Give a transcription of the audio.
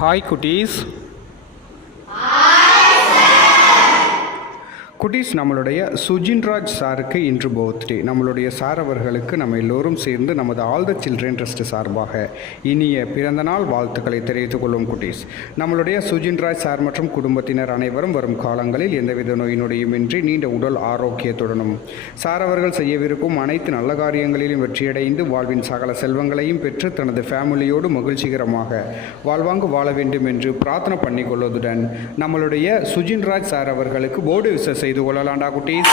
Hi குட்டீஸ். குட்டீஸ், நம்மளுடைய சுஜின்ராஜ் சாருக்கு இன்று பர்த்டே. நம்மளுடைய சார் அவர்களுக்கு நம்ம எல்லோரும் சேர்ந்து நமது ஆல் த சில்ட்ரன் ட்ரஸ்ட் சார்பாக இனிய பிறந்தநாள் வாழ்த்துக்களை தெரிவித்துக் கொள்வோம். குட்டீஸ், நம்மளுடைய சுஜின்ராஜ் சார் மற்றும் குடும்பத்தினர் அனைவரும் வரும் காலங்களில் எந்தவித நோய் நொடியுமின்றி நீண்ட உடல் ஆரோக்கியத்துடனும் சார் அவர்கள் செய்யவிருக்கும் அனைத்து நல்ல காரியங்களிலும் வெற்றியடைந்து வாழ்வின் சகல செல்வங்களையும் பெற்று தனது ஃபேமிலியோடு மகிழ்ச்சிகரமாக வாழ்வாங்கு வாழ வேண்டும் என்று பிரார்த்தனை பண்ணிக்கொள்வதுடன் நம்மளுடைய சுஜின்ராஜ் சார் அவர்களுக்கு போர்டு விசை செய்து கொள்ளலாண்டா குட்டீஸ்.